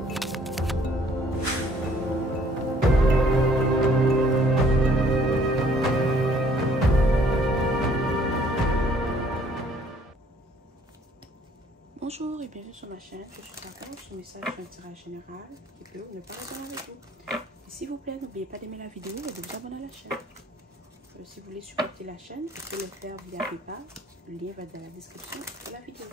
Bonjour et bienvenue sur ma chaîne. Je suis Kaka, ce message est un tirage général qui peut ou ne pas résonner avec vous. Et s'il vous plaît, n'oubliez pas d'aimer la vidéo et de vous abonner à la chaîne. Si vous voulez supporter la chaîne, vous pouvez le faire via PayPal. Le lien va dans la description de la vidéo.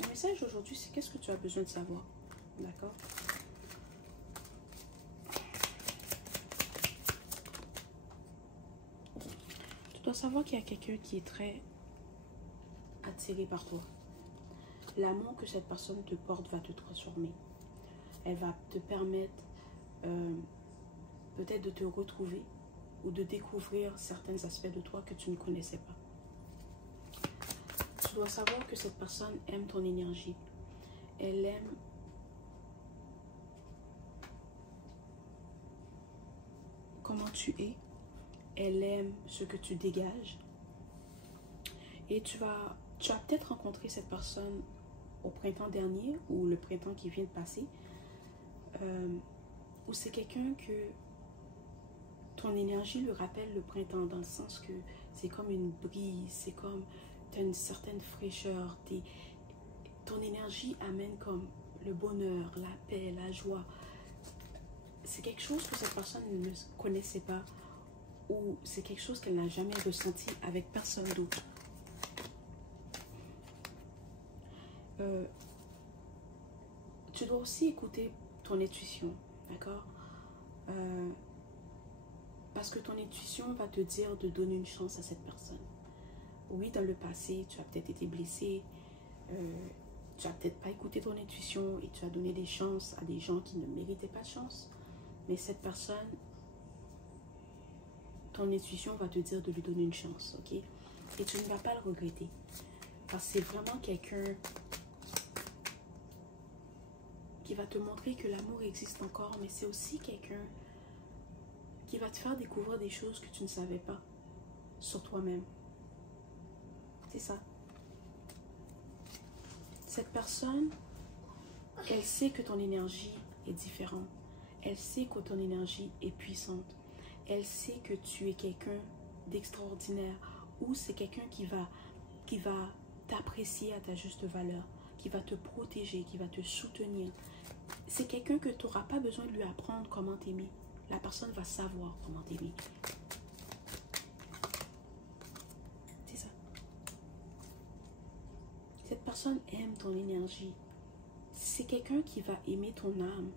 Le message aujourd'hui, c'est qu'est-ce que tu as besoin de savoir. D'accord? Tu dois savoir qu'il y a quelqu'un qui est très attiré par toi. L'amour que cette personne te porte va te transformer. Elle va te permettre peut-être de te retrouver ou de découvrir certains aspects de toi que tu ne connaissais pas. Tu dois savoir que cette personne aime ton énergie. Elle aime comment tu es. Elle aime ce que tu dégages. Et tu as peut-être rencontré cette personne au printemps dernier ou le printemps qui vient de passer. Ou c'est quelqu'un que ton énergie lui rappelle le printemps, dans le sens que c'est comme une brise, c'est comme tu as une certaine fraîcheur. Ton énergie amène comme le bonheur, la paix, la joie. C'est quelque chose que cette personne ne connaissait pas, ou c'est quelque chose qu'elle n'a jamais ressenti avec personne d'autre. Tu dois aussi écouter ton intuition, d'accord? Parce que ton intuition va te dire de donner une chance à cette personne. Oui, dans le passé, tu as peut-être été blessé, tu n'as peut-être pas écouté ton intuition et tu as donné des chances à des gens qui ne méritaient pas de chance. Mais cette personne, ton intuition va te dire de lui donner une chance, ok? Et tu ne vas pas le regretter. Parce que c'est vraiment quelqu'un qui va te montrer que l'amour existe encore, mais c'est aussi quelqu'un qui va te faire découvrir des choses que tu ne savais pas sur toi-même. C'est ça. Cette personne, elle sait que ton énergie est différente. Elle sait que ton énergie est puissante. Elle sait que tu es quelqu'un d'extraordinaire, ou c'est quelqu'un qui va t'apprécier à ta juste valeur, qui va te protéger, qui va te soutenir. C'est quelqu'un que tu n'auras pas besoin de lui apprendre comment t'aimer. La personne va savoir comment t'aimer. C'est ça. Cette personne aime ton énergie. C'est quelqu'un qui va aimer ton âme.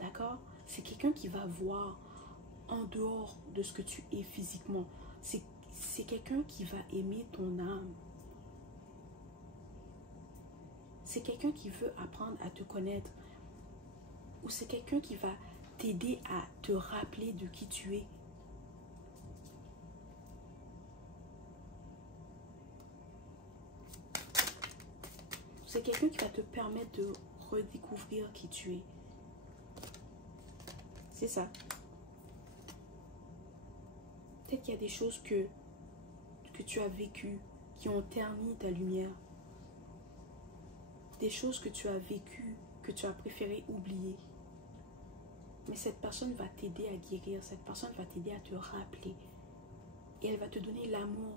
D'accord? C'est quelqu'un qui va voir en dehors de ce que tu es physiquement. C'est quelqu'un qui va aimer ton âme. C'est quelqu'un qui veut apprendre à te connaître. Ou c'est quelqu'un qui va t'aider à te rappeler de qui tu es. C'est quelqu'un qui va te permettre de redécouvrir qui tu es. C'est ça. Peut-être qu'il y a des choses que tu as vécues qui ont terni ta lumière. Des choses que tu as vécues, que tu as préféré oublier. Mais cette personne va t'aider à guérir. Cette personne va t'aider à te rappeler. Et elle va te donner l'amour,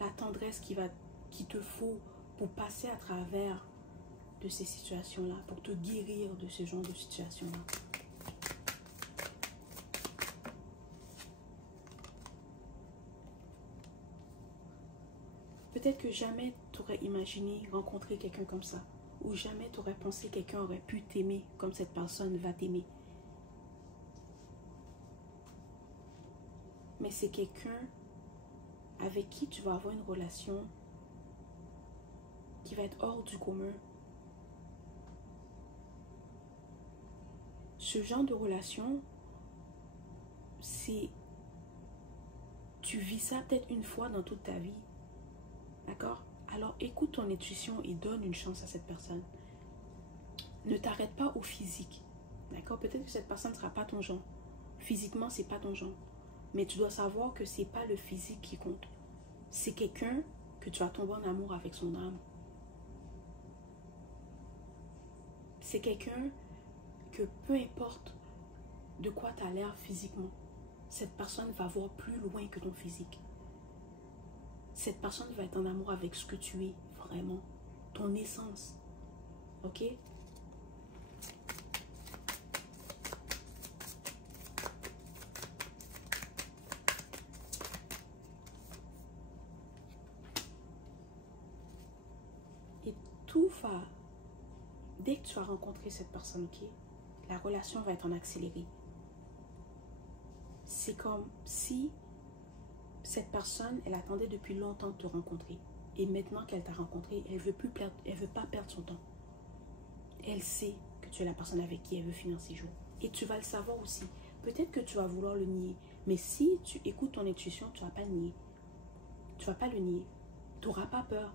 la tendresse qu'il te faut pour passer à travers de ces situations-là, pour te guérir de ce genre de situation-là. Peut-être que jamais tu aurais imaginé rencontrer quelqu'un comme ça. Ou jamais tu aurais pensé que quelqu'un aurait pu t'aimer comme cette personne va t'aimer. Mais c'est quelqu'un avec qui tu vas avoir une relation qui va être hors du commun. Ce genre de relation, c'est... Tu vis ça peut-être une fois dans toute ta vie. D'accord? Alors écoute ton intuition et donne une chance à cette personne. Ne t'arrête pas au physique. D'accord? Peut-être que cette personne ne sera pas ton genre. Physiquement, c'est pas ton genre. Mais tu dois savoir que c'est pas le physique qui compte. C'est quelqu'un que que tu vas tomber en amour avec son âme. C'est quelqu'un que peu importe de quoi tu as l'air physiquement, cette personne va voir plus loin que ton physique. Cette personne va être en amour avec ce que tu es vraiment, ton essence. Ok? Et tout va, dès que tu vas rencontrer cette personne, ok, la relation va être en accéléré. C'est comme si cette personne, elle attendait depuis longtemps de te rencontrer. Et maintenant qu'elle t'a rencontré, elle veut pas perdre son temps. Elle sait que tu es la personne avec qui elle veut finir ses jours. Et tu vas le savoir aussi. Peut-être que tu vas vouloir le nier. Mais si tu écoutes ton intuition, tu ne vas pas le nier. Tu ne vas pas le nier. Tu n'auras pas peur.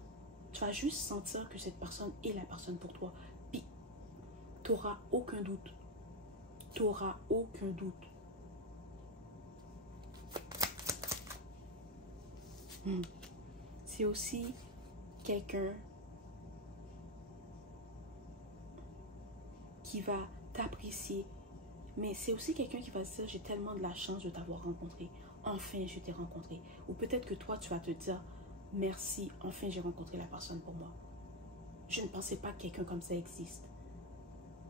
Tu vas juste sentir que cette personne est la personne pour toi. Puis, tu n'auras aucun doute. Tu n'auras aucun doute. C'est aussi quelqu'un qui va t'apprécier. Mais c'est aussi quelqu'un qui va se dire, j'ai tellement de la chance de t'avoir rencontré. Enfin, je t'ai rencontré. Ou peut-être que toi, tu vas te dire, merci, enfin, j'ai rencontré la personne pour moi. Je ne pensais pas que quelqu'un comme ça existe.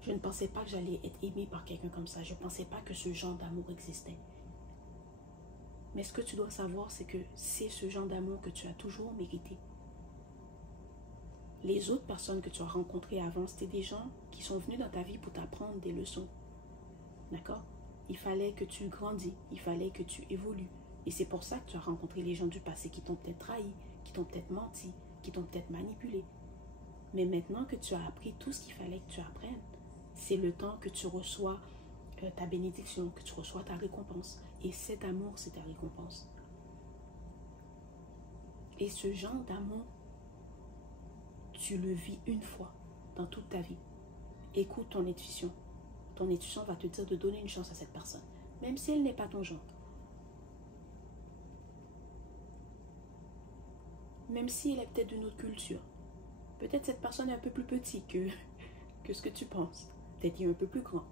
Je ne pensais pas que j'allais être aimée par quelqu'un comme ça. Je ne pensais pas que ce genre d'amour existait. Mais ce que tu dois savoir, c'est que c'est ce genre d'amour que tu as toujours mérité. Les autres personnes que tu as rencontrées avant, c'était des gens qui sont venus dans ta vie pour t'apprendre des leçons. D'accord? Il fallait que tu grandis, il fallait que tu évolues. Et c'est pour ça que tu as rencontré les gens du passé qui t'ont peut-être trahi, qui t'ont peut-être menti, qui t'ont peut-être manipulé. Mais maintenant que tu as appris tout ce qu'il fallait que tu apprennes, c'est le temps que tu reçois ta bénédiction, que tu reçois ta récompense. Et cet amour, c'est ta récompense. Et ce genre d'amour, tu le vis une fois dans toute ta vie. Écoute ton intuition. Ton intuition va te dire de donner une chance à cette personne, même si elle n'est pas ton genre. Même si elle est peut-être d'une autre culture. Peut-être cette personne est un peu plus petite que ce que tu penses. Peut-être qu'il est un peu plus grand.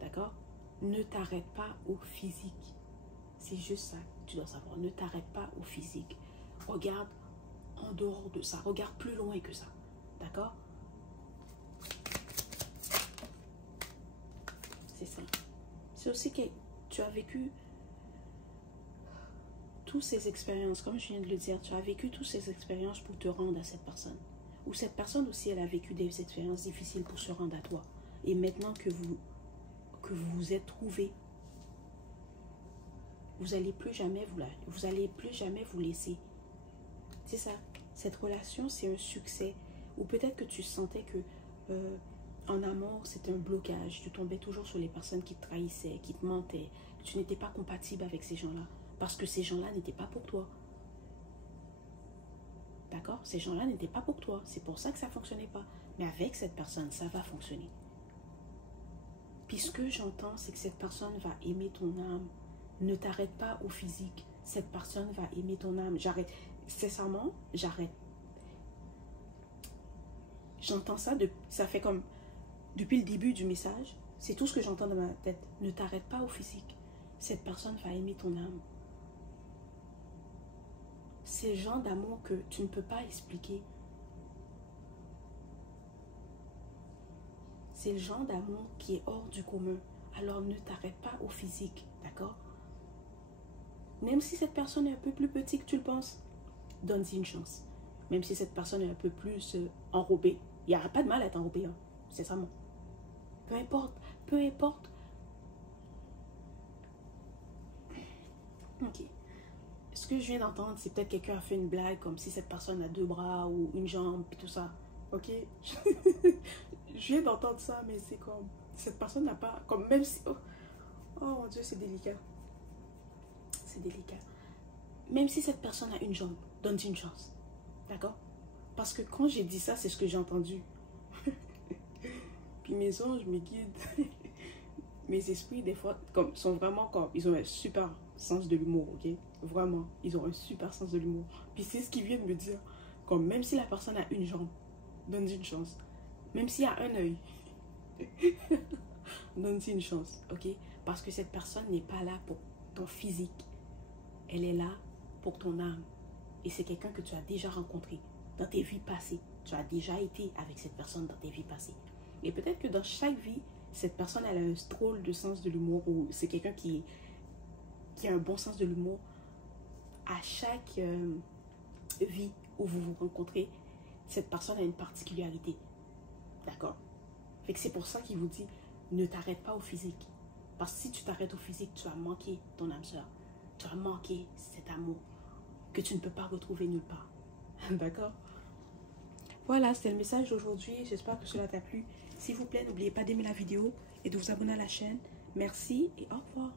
D'accord? Ne t'arrête pas au physique. C'est juste ça que tu dois savoir. Ne t'arrête pas au physique. Regarde en dehors de ça. Regarde plus loin que ça. D'accord? C'est ça. C'est aussi que tu as vécu toutes ces expériences. Comme je viens de le dire, tu as vécu toutes ces expériences pour te rendre à cette personne. Ou cette personne aussi, elle a vécu des expériences difficiles pour se rendre à toi. Et maintenant que vous vous êtes trouvés, vous allez plus jamais vous laisser. C'est ça. Cette relation, c'est un succès. Ou peut-être que tu sentais que en amour, c'était un blocage. Tu tombais toujours sur les personnes qui te trahissaient, qui te mentaient. Que tu n'étais pas compatible avec ces gens-là. Parce que ces gens-là n'étaient pas pour toi. D'accord? Ces gens-là n'étaient pas pour toi. C'est pour ça que ça ne fonctionnait pas. Mais avec cette personne, ça va fonctionner. Puis ce que j'entends, c'est que cette personne va aimer ton âme. Ne t'arrête pas au physique. Cette personne va aimer ton âme. J'arrête. Sincèrement, j'arrête. J'entends ça, ça fait comme depuis le début du message. C'est tout ce que j'entends dans ma tête. Ne t'arrête pas au physique. Cette personne va aimer ton âme. C'est le genre d'amour que tu ne peux pas expliquer. C'est le genre d'amour qui est hors du commun. Alors ne t'arrête pas au physique, d'accord? Même si cette personne est un peu plus petite que tu le penses, donne-y une chance. Même si cette personne est un peu plus enrobée. Il n'y aura pas de mal à être enrobé, hein, sincèrement. Peu importe, peu importe. Ok. Ce que je viens d'entendre, c'est peut-être quelqu'un a fait une blague comme si cette personne a 2 bras ou une jambe et tout ça. Ok? Je viens d'entendre ça, mais c'est comme... Cette personne n'a pas... Comme même si... Oh, oh mon Dieu, c'est délicat. C'est délicat. Même si cette personne a une jambe, donne-lui une chance. D'accord? Parce que quand j'ai dit ça, c'est ce que j'ai entendu. Puis mes anges, mes guides, mes esprits, des fois, comme, sont vraiment comme... Ils ont un super sens de l'humour, ok? Vraiment, ils ont un super sens de l'humour. Puis c'est ce qu'ils viennent me dire. Comme même si la personne a une jambe, donne-lui une chance. Même s'il y a un œil, donne-lui une chance, ok? Parce que cette personne n'est pas là pour ton physique. Elle est là pour ton âme. Et c'est quelqu'un que tu as déjà rencontré dans tes vies passées. Tu as déjà été avec cette personne dans tes vies passées. Et peut-être que dans chaque vie, cette personne elle a un drôle de sens de l'humour ou c'est quelqu'un qui a un bon sens de l'humour. À chaque vie où vous vous rencontrez, cette personne a une particularité. D'accord? Fait que c'est pour ça qu'il vous dit, ne t'arrête pas au physique. Parce que si tu t'arrêtes au physique, tu vas manquer ton âme sœur. Tu vas manquer cet amour que tu ne peux pas retrouver nulle part. D'accord? Voilà, c'était le message d'aujourd'hui. J'espère que cela t'a plu. S'il vous plaît, n'oubliez pas d'aimer la vidéo et de vous abonner à la chaîne. Merci et au revoir.